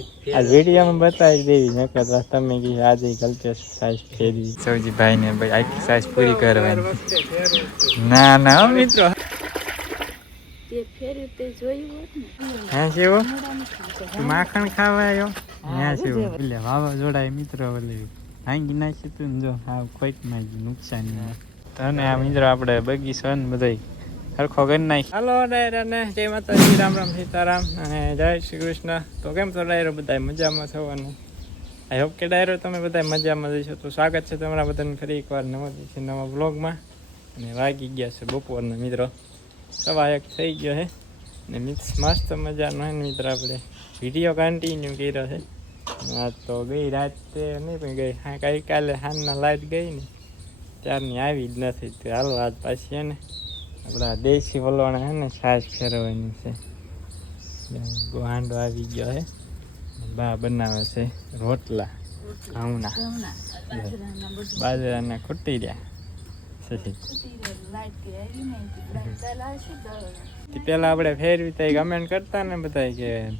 આ વિડીયોમાં બતાવી દેવી નકર તમે કી આજે કલ્પેશ સાઈઝ ફેરવી સૌજી ભાઈ ને ભાઈ આખી સાઈઝ પૂરી કરવાની ના ના મિત્રો તે ફેરવી તે જોયું હોત ને હે જેવો માખણ ખાવા આવ્યો હે જેવો એટલે વાવાઝોડા મિત્રો ઓલી ભાંગી નાખી તું જો હા કોઈક માં નુકસાન તને આ મિત્રો આપણે બગીચો ને બધાય સરખો કરી નાખી હાલો ડાયરા ને જય માતાજી રામ રામ સીતારામ અને જય શ્રી કૃષ્ણ તો કેમ છો ડાયરો બધા મજામાં છો અને આઈ હોપ કે ડાયરો તમે બધા મજામાં જઈશો તો સ્વાગત છે તમારા બધાને ફરી એકવાર નવા બ્લોગમાં અને વાગી ગયા છે બપોરના મિત્રો 1:15 થઈ ગયો છે ને મસ્ત મજાનો હે મિત્ર આપણે વિડીયો કન્ટિન્યુ કર્યો છે આ તો ગઈ રાતે નહીં પણ ગઈ હા ગઈકાલે હાનના લાઈટ ગઈ ને ત્યારની આવી જ નથી તો હાલો આજ પાછી હે ને આપણા દેશી વલોણા હે ને છાશ ફેરવવાની છે હાંડો આવી ગયો છે બા બનાવે છે રોટલા ઘઉંના બાજરાના ખૂટી રહ્યા પેલા આપણે ફેરવી તો કમેન્ટ કરતા ને બધા કે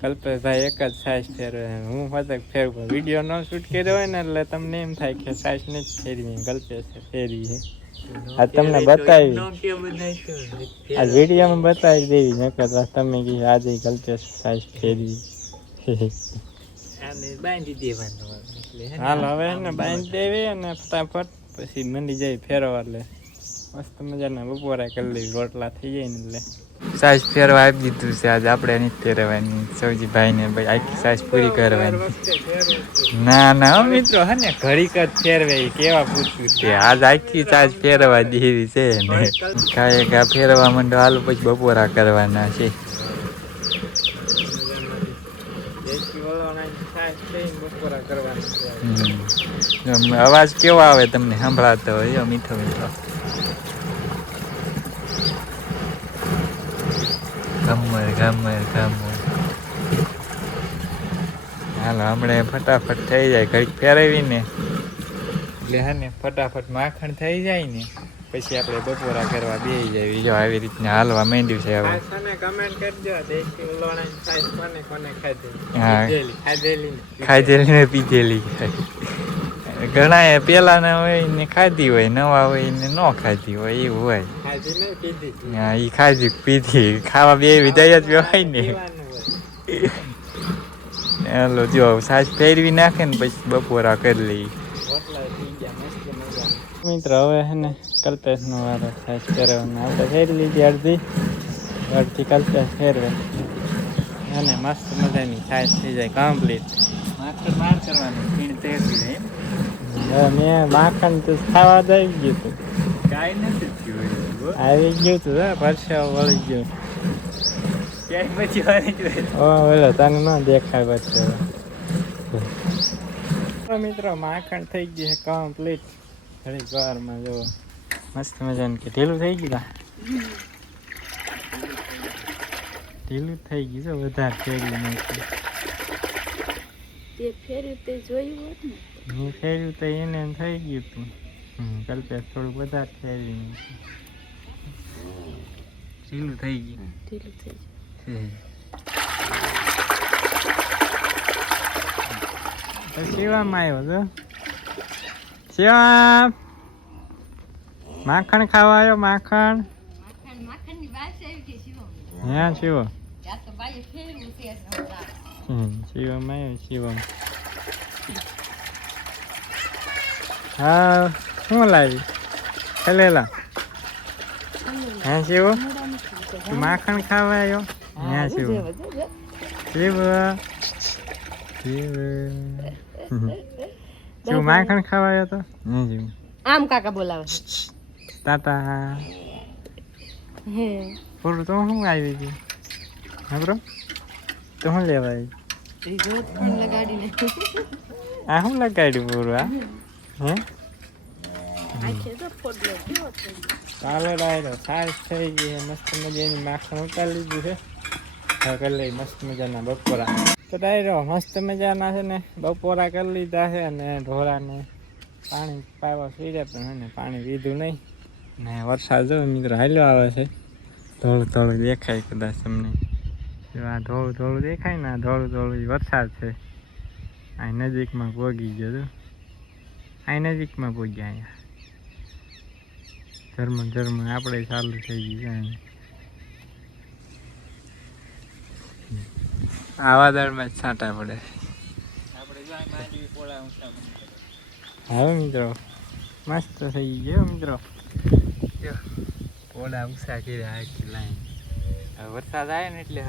કલ્પેશભાઈ એક જ સાઈઝ ફેરવે હું ફતક ફેરવું વિડીયો ન શૂટ કર્યો હોય ને એટલે તમને એમ થાય કે સાઈઝ નથી ફેરવી કલ્પેશ ફેરવી છે આ તમને બતાવી આ વિડીયોમાં બતાવી દેવી નકર તમે કી આજે કલ્પેશ સાઈઝ ફેરવી હાલ હવે ને બાંધી દેવી અને ફટાફટ પછી મંડી જાય ફેરવા એટલે મસ્ત મજાના બપોરા કરી લઈ રોટલા થઈ જાય ને એટલે સાઈઝ ફેરવા આપી દીધું છે આજે આપણે નહીં ફેરવાની સૌજી ભાઈ ને ભાઈ આખી સાઈઝ પૂરી કરવાની ના ના મિત્રો હે ને ઘડીક જ ફેરવે કેવા પૂછ્યું છે આજ આખી સાઈઝ ફેરવા દેવી છે ને કાંઈ કા ફેરવા માંડો હાલ પછી બપોરા કરવાના છે અવાજ કેવો આવે તમને સંભળાતો હોય મીઠો મીઠો ગમર ગમર ગમર હાલો હમણાં ફટાફટ થઈ જાય ઘડીક ફેરવી ને એટલે હે ને ફટાફટ માખણ થઈ જાય ને પછી આપણે બપોરા કરવા બેસી જાય જો આવી રીતના હાલવા માંડ્યું છે હવે કમેન્ટ કરજો દેશી વલોણાની સાઈઝ કોને કોને ખાધેલી ખાધેલી ને પીધેલી ઘણા પેલા હોય ને ખાધી હોય નવા હોય ને ન ખાધી હોય એવું હોય હા એ ખાધી પીધી ખાવા બે વિદાય જ હોય ને હાલો જો સાસ ફેરવી નાખે ને પછી બપોરા કરી લઈ મિત્ર હવે હે ને કલ્પેશ નો વારો સાસ ફેરવાનો આપણે ફેરી લીધી અડધી કલ્પેશ ફેરવે અને મસ્ત મજાની સાસ થઈ જાય કમ્પ્લીટ માર કરવાનું પીણ ફેરવી જાય મેં માખણ તો ખાવા જ આવી ગયું હતું કાંઈ નથી થયું આવી ગયું હતું પરસેવો વળી ગયો ક્યાંય પછી વાળી ગયો બોલો તને ન દેખાય પછી મિત્રો માખણ થઈ ગયું છે કમ્પ્લીટ ઘડી વારમાં જો મસ્ત મજાનું કે ઢીલું થઈ ગયું ઢીલું થઈ ગયું છે વધારે ફેરવી નાખ્યું તે ફેર્યું તે જોયું હોત ને હું ફેર્યું તો એને થઈ ગયું હતું કલ્પેશ થોડુંક વધારે ફેરવી ઢીલું થઈ ગયું તો શિવામાં આવ્યો તો શિવા માખણ ખાવા આવ્યો માખણ હા શિવો શિવમાં આવ્યો શિવમ હા શું લાવી ખલેલા હા શિવો માખણ ખાવા આવ્યો હા શિવો શિવ શિવ માખણ ખાવા આવ્યો તો હા શિવ આમ કાકા બોલાવે ટાટા હે પૂરું તો શું આવી ગયું હા બ્રો તો શું લેવા આવી આ શું લગાડ્યું પૂરું આ હે ચાલો ડાયરો સાઈઝ થઈ ગઈ મસ્ત મજાની માખણ ઉતારી લીધું છે હવે કરી લઈ મસ્ત મજાના બપોરા તો ડાયરો મસ્ત મજાના છે ને બપોરા કરી લીધા છે અને ઢોરાને પાણી પાવા પીડે પણ એને પાણી પીધું નહીં ને વરસાદ જો મિત્રો હાલ્યો આવે છે થોડું થોડું દેખાય કદાચ તમને જો આ ધોળું ધોળું દેખાય ને, આ ધોળું ધોળું વરસાદ છે. આ નજીકમાં પોગી ગયો તો, આ નજીકમાં પોગ્યા અહીંયા ઝરમ આપણે ચાલુ થઈ ગયું છે. આ વાદળમાં જ છાંટા પડે. હવે મિત્રો મસ્ત થઈ ગયો મિત્રો. પોળા ઉષા કર્યા આખી લાઈન. વરસાદ આવે ને એટલે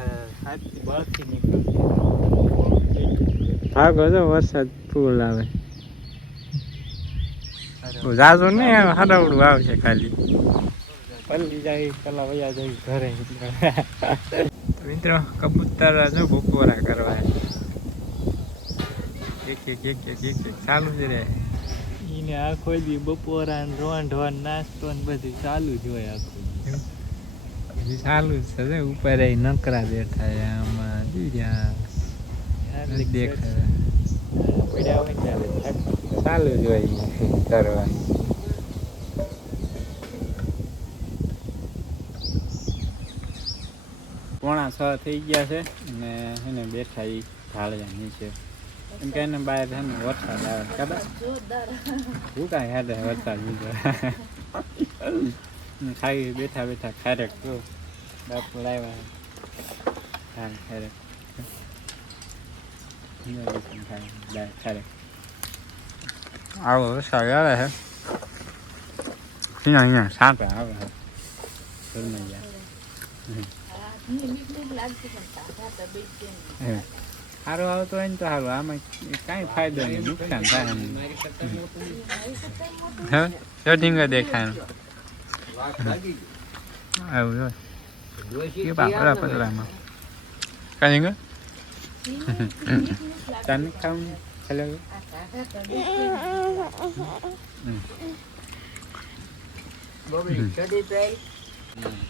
હાથથી બળથી નીકળે. ભાગો તો વરસાદ ફૂલ આવે. જાજો નહીં હરાવડું આવશે ખાલી. પલ્લી જાય પેલા વયા જાય ઘરે. મિત્રો કબૂતર જો બપોરા કરવા એક ચાલુ જ રહે. એને આખો દી બપોરા ને રોંઢવા નાસ્તો ને બધું ચાલુ જ હોય. આખું ચાલુ જ છે. ઉપર નકરા બેઠા આમાં દેખાય ચાલુ જ હોય કરવા. પોણા 6 થઈ ગયા છે અને એને બેઠા એ ઢાળ્યા નીચે. એમ કે એને બહાર છે ને વરસાદ આવે કદાચ શું કાંઈ યાદ વરસાદ લીધો. ખાઈ બેઠા બેઠા ખારેક તો બાપુ લાવ્યા ખારેક ખારેક. આવો વરસાદ આવે છે. અહીંયા સાંપે આવે છે. ઘરમાં ગયા સારું આવતો હોય ને તો સારું. આમાં કાંઈ ફાયદો નહીં, નુકસાન થાય. ઢીંગો દેખાય આવું જોઈએ પતરામાં કાંઈ ઢીંગો ચાની ખાવું ખાલી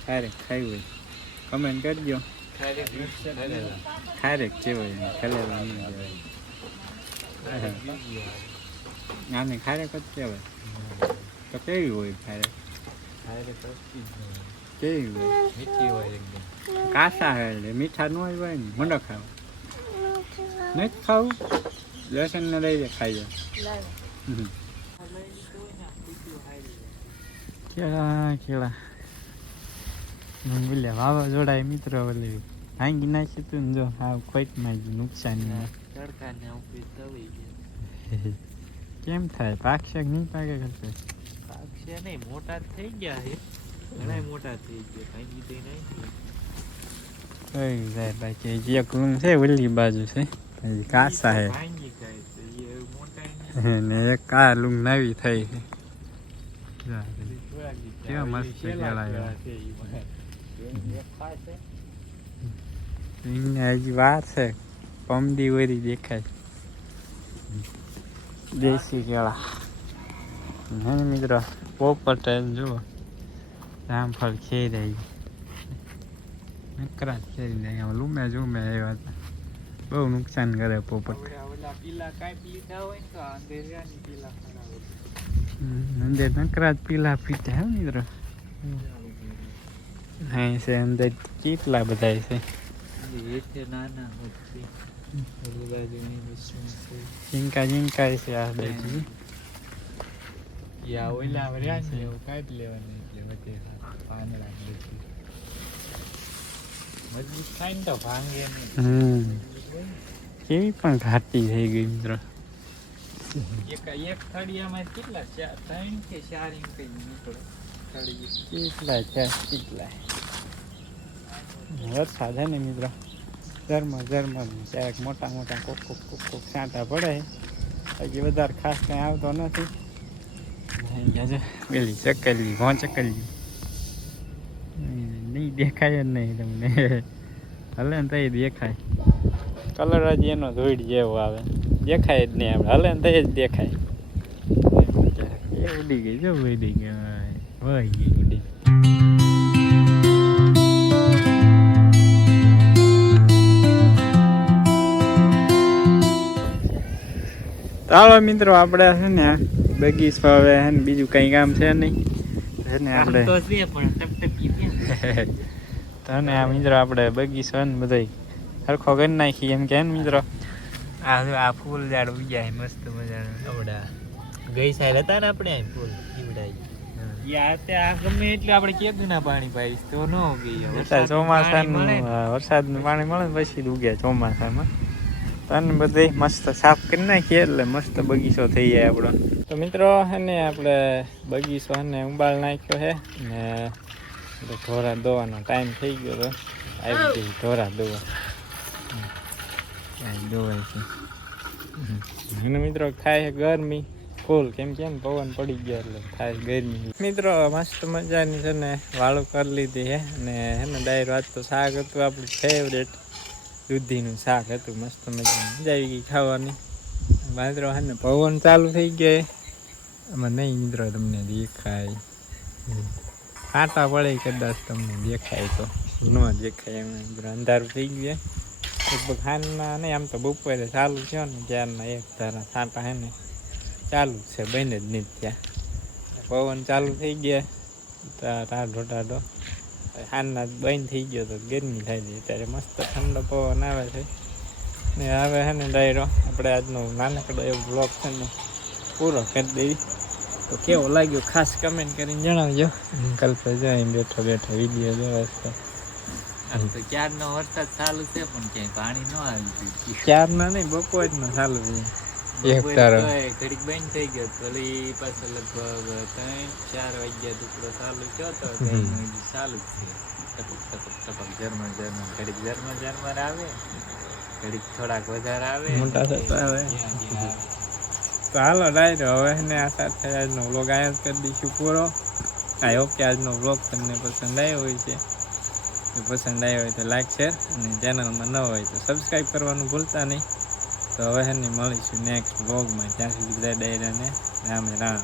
ખારેક ખાઈ હોય કમેન્ટ કરજો. ખારેક કેવો ખલેલા ન કહેવાય. આને ખારેક જ કહેવાય. તો કેવી હોય ખારેક? કેવી હોય? મીઠી હોય એકદમ. કાસા હે એટલે મીઠા ન હોય ને મંડો ખાવ નથી ખાવું. લસણ ને લઈ જાય ખાઈ જાય. કેળા બોલ્યા વાવાઝોડા મિત્રો ઓલી ભાંગી નાખી તું ને જો હા ખોટમાં ગયું નુકસાન. કેમ થાય? પાકશે નહીં પાકે? કરશે પાકશે નહીં. મોટા થઈ ગયા છે, ઘણા મોટા થઈ ગયા. ભાંગી દઈ નાખી કઈ જાય બાકી હજી એક લૂમ છે ઓલી બાજુ છે. કાસા હે ભાંગી જાય ને એક આ લૂમ નવી થઈ છે. કેવા મસ્ત કેળા હજી વાર છે. પમદી વરી દેખાય. દેશી કેળા હે મિત્રો. પોપટ જુઓ રામફળ ખેરી નકરા ખેરી જાય. લૂમે ઝૂમે આવ્યા હતા. બહુ નુકસાન કરે પોપટ. અંદર નકરા જ પીલા પીતા હે મિત્રો. હા છે અંદર કેટલા બધા છે. ઝીંકા ઝીંકા છે આ બાજુ. ઓલા રહ્યા છે એવું કાઢી લેવાનું એટલે વધે પાંદડા મજબૂત થાય ને તો ભાંગે નહીં. કેવી પણ ઘાટી થઈ ગઈ મિત્રો. એક થળિયામાં કેટલા 3 કે 4 ઇંચ નીકળે. કેટલા છે કેટલા વરસાદ હે ને મિત્રો. ઝરમર ક્યારેક મોટા મોટા કોક છાંટા પડે. હજી વધારે ખાસ કંઈ આવતો નથી. પેલી ચકલી ચકલી નહીં દેખાય જ નહીં તમને. હલે ને તઈ દેખાય. કલર જ એનો ધોઈડ જેવો આવે. દેખાય જ નહીં આપણે. હલે ને તઈ જ દેખાય. એ ઉડી ગઈ જો ઉડી ગઈ વહી ગઈ ઉડી. ચાલો મિત્રો આપણે છે ને બગીચો હવે છે ને બીજું કઈ કામ છે નહીં. ને આપણે તને આ મિત્રો આપણે બગીચો ને બધા હરખો કરી નાખી એમ કે ને મિત્રો. આ ફૂલ ઝાડ ઉગ્યા મસ્ત મજાનું આવડા ગઈ સાઈડ હતા ને આપણે ફૂલ ઈવડાઈ આ ગમે એટલે આપણે કીધું ના પાણી પાઈશ તો ન ઉગી ચોમાસાનું વરસાદનું પાણી મળે ને પછી ઉગ્યા ચોમાસામાં તને બધે મસ્ત સાફ કરી નાખીએ એટલે મસ્ત બગીચો થઈ જાય આપણો. તો મિત્રો હે ને આપણે બગીચો હે ઉબાળ નાખ્યો છે ને ઢોરા દોવાનો ટાઈમ થઈ ગયો તો આવી ગઈ ઢોરા દોવા દોવાય છે. અને મિત્રો થાય છે ગરમી ફૂલ કેમ કે ને પવન પડી ગયો એટલે થાય ગરમી. મિત્રો મસ્ત મજાની છે ને વાળું કરી લીધી છે અને હે ને ડાયરો આજ તો શાક હતું આપણું ફેવરેટ દૂધીનું શાક હતું મસ્ત મજાનું મજા આવી ગઈ ખાવાની. મિત્રો હે ને પવન ચાલુ થઈ ગયા આમાં નહીં મિત્રો તમને દેખાય કાંટા પડે કદાચ તમને દેખાય તો ન દેખાય એમ મિત્રો અંધારું થઈ ગયું લગભગ ખાના નહીં આમ તો બપોરે ચાલુ છે ને ત્યારના એક ધારા છાંટા હે ને ચાલુ જ છે બને જ નહીં ત્યાં પવન ચાલુ થઈ ગયા ટાઢો ટાઢો ખાના બંધ થઈ ગયો તો ગરમી થાય છે ત્યારે મસ્ત ઠંડો પવન આવે છે ને હવે હે ને ડાયરો આપણે આજનો નાનકડો એવો બ્લોગ છે ને પૂરો કરી દઈએ. તો કેવો લાગ્યો ખાસ કમેન્ટ કરીને જણાવજો. કલ્પે જાય બેઠો બેઠો વિડીયો જોવા છે. તો ક્યારનો વરસાદ ચાલુ છે પણ ક્યાંય પાણી ન આવ્યું. ક્યારના નહીં બપોરમાં ચાલુ છે એક તારો ઘડીક બંધ થઈ ગયો વળી પાછો લગભગ 3-4 વાગ્યા ટુકડો ચાલુ થયો તો ચાલુ જ છે ટપક ટપક ટપક ઝરમર ઝરમર ઘડીક ઝરમર ઝરમર આવે ઘડીક થોડાક વધારે આવે મોટા થતા આવે. તો હાલો ડાયરો હવે ને આ સાથે આજનો વ્લોગ આયા જ કરી દઈશું પૂરો. આઈ હોપ કે આજનો વ્લોગ તમને પસંદ આવ્યો હોય છે. જો પસંદ આવ્યો હોય તો લાઈક શેર અને ચેનલમાં ન હોય તો સબસ્ક્રાઈબ કરવાનું ભૂલતા નહીં. તો હવે મળીશું નેક્સ્ટ વ્લોગમાં. ત્યાં સુધી બધા ડાયરાને રામ રામ.